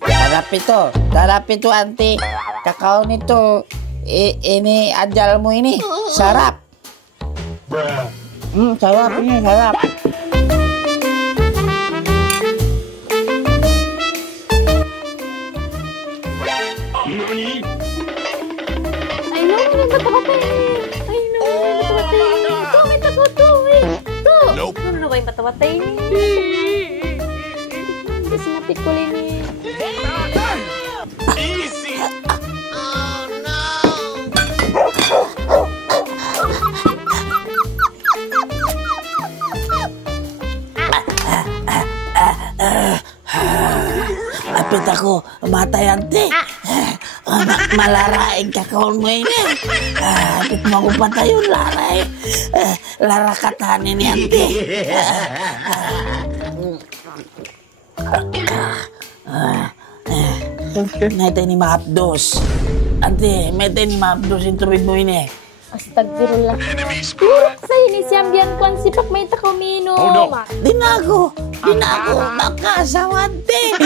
Sarap ito, ante. Kakao nito, ini ajal mo ini, sarap. Sarap ini, sarap. Ay no, may matamatay. Ay no, may matamatay. Ito, may takoto eh. Ito. Ano na ba yung matamatay ni? Kasi napit ko rin eh. Easy! Oh no! Lapit ako, matay ante. Malaraing kakao mo ini. Lapit mo ako patay yung laray. Larakatanin ni ante. May ni maapdos. Ante, may ni maapdos yung tubig mo ini. Astagfirullah. Turok sa'yo ni Siambian Kwan sipak may takomino. Di na ako makasawante.